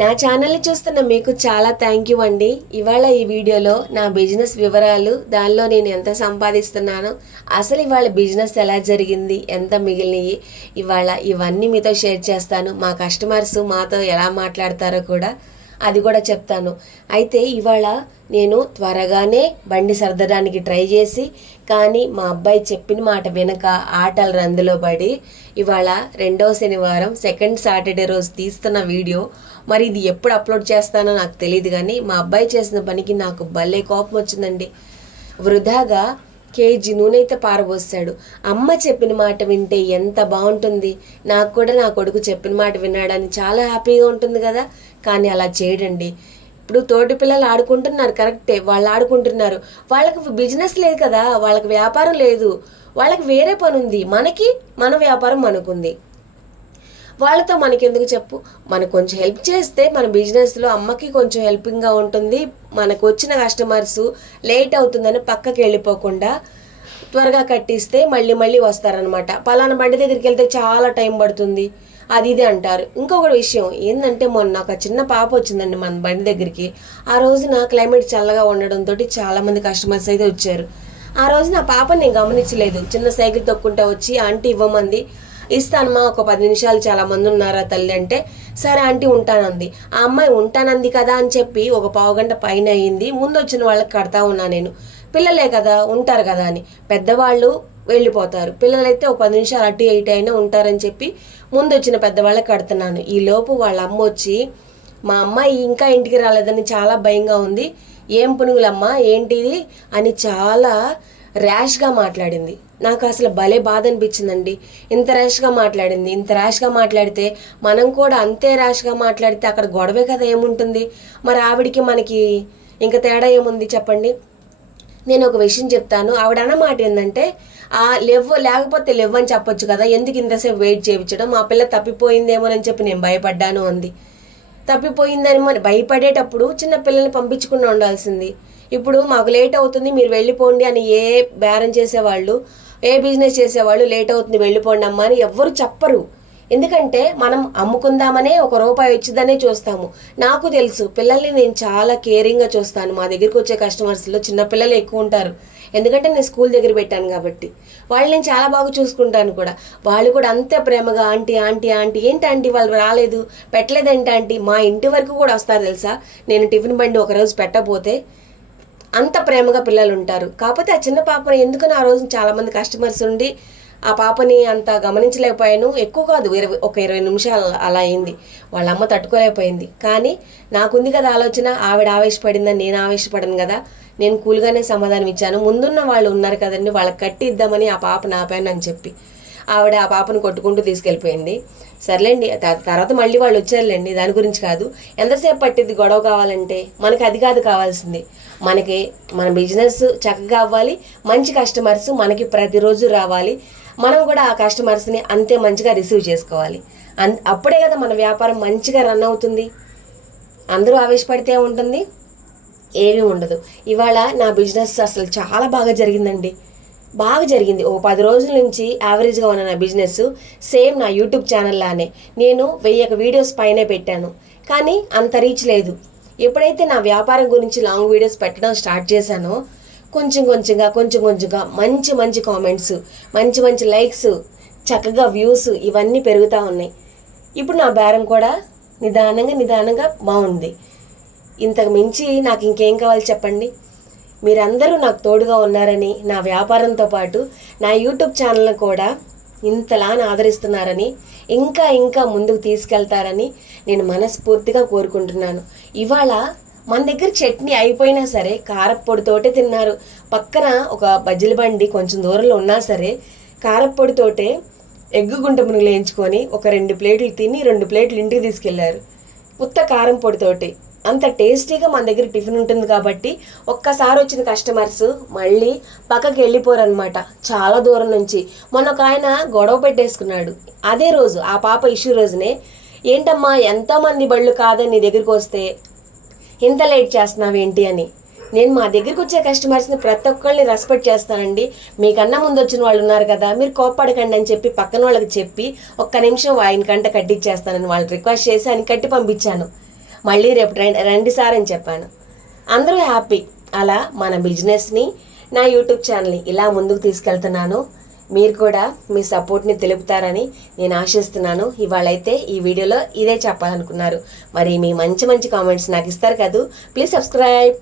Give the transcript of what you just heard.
నా ఛానల్ని చూస్తున్న మీకు చాలా థ్యాంక్ యూ అండి. ఇవాళ ఈ వీడియోలో నా బిజినెస్ వివరాలు దానిలో నేను ఎంత సంపాదిస్తున్నాను అసలు ఇవాళ బిజినెస్ ఎలా జరిగింది ఎంత మిగిలినవి ఇవాళ ఇవన్నీ మీతో షేర్ చేస్తాను. మా కస్టమర్స్ మాతో ఎలా మాట్లాడతారో కూడా అది కూడా చెప్తాను. అయితే ఇవాళ నేను త్వరగానే బండి సర్దడానికి ట్రై చేసి కానీ మా అబ్బాయి చెప్పిన మాట వెనక ఆటల రందులో పడి ఇవాళ రెండవ శనివారం సెకండ్ సాటర్డే రోజు తీస్తున్న వీడియో. మరి ఇది ఎప్పుడు అప్లోడ్ చేస్తానో నాకు తెలియదు కానీ మా అబ్బాయి చేసిన పనికి నాకు భలే కోపం వచ్చిందండి. వృధాగా కేజీ నూనె అయితే పారబోసాడు అమ్మ చెప్పిన మాట వింటే ఎంత బాగుంటుంది. నాకు కూడా నా కొడుకు చెప్పిన మాట విన్నాడని చాలా హ్యాపీగా ఉంటుంది కదా. కానీ అలా చేయడండి. ఇప్పుడు తోటి పిల్లలు ఆడుకుంటున్నారు కరెక్టే. వాళ్ళు ఆడుకుంటున్నారు. వాళ్ళకి బిజినెస్ లేదు కదా. వాళ్ళకి వ్యాపారం లేదు. వాళ్ళకి వేరే పని ఉంది మనకి మన వ్యాపారం మనకుంది. వాళ్ళతో మనకి ఎందుకు చెప్పు? మనకు కొంచెం హెల్ప్ చేస్తే మన బిజినెస్లో అమ్మకి కొంచెం హెల్పింగ్గా ఉంటుంది. మనకు వచ్చిన కస్టమర్స్ లేట్ అవుతుందని పక్కకి వెళ్ళిపోకుండా త్వరగా కట్టిస్తే మళ్ళీ మళ్ళీ వస్తారనమాట పలానా బండి దగ్గరికి వెళ్తే చాలా టైం పడుతుంది. అది ఇది అంటారు. ఇంకొకటి విషయం ఏంటంటే మొన్న ఒక చిన్న పాప వచ్చిందండి మన బండి దగ్గరికి. ఆ రోజున క్లైమేట్ చల్లగా ఉండడంతో చాలామంది కస్టమర్స్ అయితే వచ్చారు. ఆ రోజు నా పాప నేను గమనించలేదు. చిన్న సైకిల్ తొక్కుంటా వచ్చి ఆంటీ ఇవ్వమంది. ఇస్తానమ్మా ఒక పది నిమిషాలు చాలా మంది ఉన్నారా తల్లి అంటే సరే ఆంటీ ఉంటానంది. ఆ అమ్మాయి ఉంటానంది కదా అని చెప్పి ఒక పావు గంట పైన అయ్యింది ముందు వచ్చిన వాళ్ళకి కడతా ఉన్నా నేను. పిల్లలే కదా ఉంటారు కదా అని. పెద్దవాళ్ళు వెళ్ళిపోతారు. పిల్లలైతే ఒక పది నిమిషాలు అటు ఇటు అయినా ఉంటారని చెప్పి ముందు వచ్చిన పెద్దవాళ్ళకి కడుతున్నాను. ఈ లోపు వాళ్ళ అమ్మ వచ్చి మా అమ్మాయి ఇంకా ఇంటికి రాలేదని చాలా భయంగా ఉంది. ఏం పునుగులమ్మా? ఏంటిది? అని చాలా ర్యాష్గా మాట్లాడింది. నాకు అసలు భలే బాధ అనిపించిందండి ఇంత ర్యాష్గా మాట్లాడింది. ఇంత ర్యాష్గా మాట్లాడితే మనం కూడా అంతే ర్యాష్గా మాట్లాడితే అక్కడ గొడవే కదా ఏముంటుంది? మరి ఆవిడికి మనకి ఇంకా తేడా ఏముంది చెప్పండి? నేను ఒక విషయం చెప్తాను. ఆవిడ అన్న మాట ఏంటంటే ఆ లెవ్ లేకపోతే లెవ్ అని చెప్పొచ్చు కదా. ఎందుకు ఇంతసేపు వెయిట్ చేయించడం? మా పిల్ల తప్పిపోయిందేమోనని చెప్పి నేను భయపడ్డాను అంది. తప్పిపోయిందని మరి భయపడేటప్పుడు చిన్న పిల్లల్ని పంపించకుండా ఉండాల్సింది. ఇప్పుడు మాకు లేట్ అవుతుంది మీరు వెళ్ళిపోండి అని ఏ బేరం చేసేవాళ్ళు ఏ బిజినెస్ చేసేవాళ్ళు లేట్ అవుతుంది వెళ్ళిపోండి అమ్మా అని ఎవ్వరు చెప్పరు. ఎందుకంటే మనం అమ్ముకుందామనే ఒక రూపాయి వచ్చిందనే చూస్తాము. నాకు తెలుసు పిల్లల్ని నేను చాలా కేరింగ్గా చూస్తాను. మా దగ్గరికి వచ్చే కస్టమర్స్లో చిన్నపిల్లలు ఎక్కువ ఉంటారు. ఎందుకంటే నేను స్కూల్ దగ్గర పెట్టాను కాబట్టి. వాళ్ళు నేను చాలా బాగా చూసుకుంటాను కూడా. వాళ్ళు కూడా అంతే ప్రేమగా ఆంటీ ఆంటీ ఆంటీ ఏంటి ఆంటీ వాళ్ళు రాలేదు? పెట్టలేదు ఏంటి ఆంటీ? మా ఇంటి వరకు కూడా వస్తారు తెలుసా? నేను టిఫిన్ బండి ఒకరోజు పెట్టబోతే అంత ప్రేమగా పిల్లలు ఉంటారు కాకపోతే ఆ చిన్న పాపని ఎందుకని ఆ రోజు చాలామంది కస్టమర్స్ ఉండి ఆ పాపని అంత గమనించలేకపోయాను. ఎక్కువ కాదు ఇరవై ఒక ఇరవై నిమిషాలు అలా అయింది. వాళ్ళ అమ్మ తట్టుకోలేకపోయింది. కానీ నాకుంది కదా ఆలోచన ఆవిడ ఆవేశపడిందని నేను ఆవేశపడను కదా. నేను కూల్గానే సమాధానం ఇచ్చాను. ముందున్న వాళ్ళు ఉన్నారు కదండి వాళ్ళకి కట్టి ఇద్దామని ఆ పాప నాపాను అని చెప్పి. ఆవిడ ఆ పాపను కొట్టుకుంటూ తీసుకెళ్ళిపోయింది. సర్లేండి త- తర్వాత మళ్ళీ వాళ్ళు వచ్చారులేండి దాని గురించి కాదు. ఎంతసేపు పట్టింది గొడవ కావాలంటే? మనకి అది కాదు కావాల్సింది. మనకి మన బిజినెస్ చక్కగా అవ్వాలి మంచి కస్టమర్స్ మనకి ప్రతిరోజు రావాలి. మనం కూడా ఆ కస్టమర్స్ని అంతే మంచిగా రిసీవ్ చేసుకోవాలి. అన్ అప్పుడే కదా మన వ్యాపారం మంచిగా రన్ అవుతుంది. అందరూ ఆవేశపడితే ఉంటుంది ఏమీ ఉండదు. ఇవాళ నా బిజినెస్ అసలు చాలా బాగా జరిగిందండి. బాగా జరిగింది. ఓ పది రోజుల నుంచి యావరేజ్గా ఉన్న నా బిజినెస్ సేమ్ నా యూట్యూబ్ ఛానల్ లానే. నేను వెయ్యి వీడియోస్ పైనే పెట్టాను. కానీ అంత రీచ్ లేదు. ఎప్పుడైతే నా వ్యాపారం గురించి లాంగ్ వీడియోస్ పెట్టడం స్టార్ట్ చేశానో కొంచెం కొంచెంగా కొంచెం కొంచెంగా మంచి మంచి కామెంట్స్ మంచి మంచి లైక్స్ చక్కగా వ్యూస్ ఇవన్నీ పెరుగుతూ ఉన్నాయి. ఇప్పుడు నా బేరం కూడా నిదానంగా నిదానంగా బాగుంది. ఇంతకు మించి నాకు ఇంకేం కావాలి చెప్పండి? మీరందరూ నాకు తోడుగా ఉన్నారని నా వ్యాపారంతో పాటు నా యూట్యూబ్ ఛానల్ని కూడా ఇంతలా ఆదరిస్తున్నారని ఇంకా ఇంకా ముందుకు తీసుకెళ్తారని నేను మనస్ఫూర్తిగా కోరుకుంటున్నాను. ఇవాళ మన దగ్గర చట్నీ అయిపోయినా సరే కారప్పొడితోటే తిన్నారు. పక్కన ఒక బజ్జిల బండి కొంచెం దూరంలో ఉన్నా సరే కారప్పొడితోటే ఎగ్గు గుంట మునుగులు వేయించుకొని ఒక రెండు ప్లేట్లు తిని రెండు ప్లేట్లు ఇంటికి తీసుకెళ్ళారు. ఉత్త కారం పొడితోటి. అంత టేస్టీగా మన దగ్గర టిఫిన్ ఉంటుంది కాబట్టి ఒక్కసారి వచ్చిన కస్టమర్స్ మళ్ళీ పక్కకి వెళ్ళిపోరనమాట చాలా దూరం నుంచి. మొన్న ఒక ఆయన గొడవ పెట్టేసుకున్నాడు. అదే రోజు ఆ పాప ఇష్యూ రోజునే ఏంటమ్మా ఎంతమంది బళ్ళు కాదని నీ దగ్గరికి వస్తే ఇంత లేట్ చేస్తున్నావు ఏంటి అని. నేను మా దగ్గరికి వచ్చే కస్టమర్స్ని ప్రతి ఒక్కళ్ళని రెస్పెక్ట్ చేస్తానండి. మీకన్నా ముందు వచ్చిన వాళ్ళు ఉన్నారు కదా మీరు కోప్పడకండి అని చెప్పి పక్కన వాళ్ళకి చెప్పి ఒక్క నిమిషం ఆయన కంట కట్టిచ్చేస్తానని వాళ్ళు రిక్వెస్ట్ చేసి ఆయన కట్టి పంపించాను. మళ్ళీ రేపు రండి రండి సార్ అని చెప్పాను. అందరూ హ్యాపీ అలా మన బిజినెస్ని నా యూట్యూబ్ ఛానల్ని ఇలా ముందుకు తీసుకెళ్తున్నాను. మీరు కూడా మీ సపోర్ట్ని తెలుపుతారని నేను ఆశిస్తున్నాను. ఇవాళైతే ఈ వీడియోలో ఇదే చెప్పాలనుకున్నారు. మరి మీ మంచి మంచి కామెంట్స్ నాకు ఇస్తారు కదూ. Please subscribe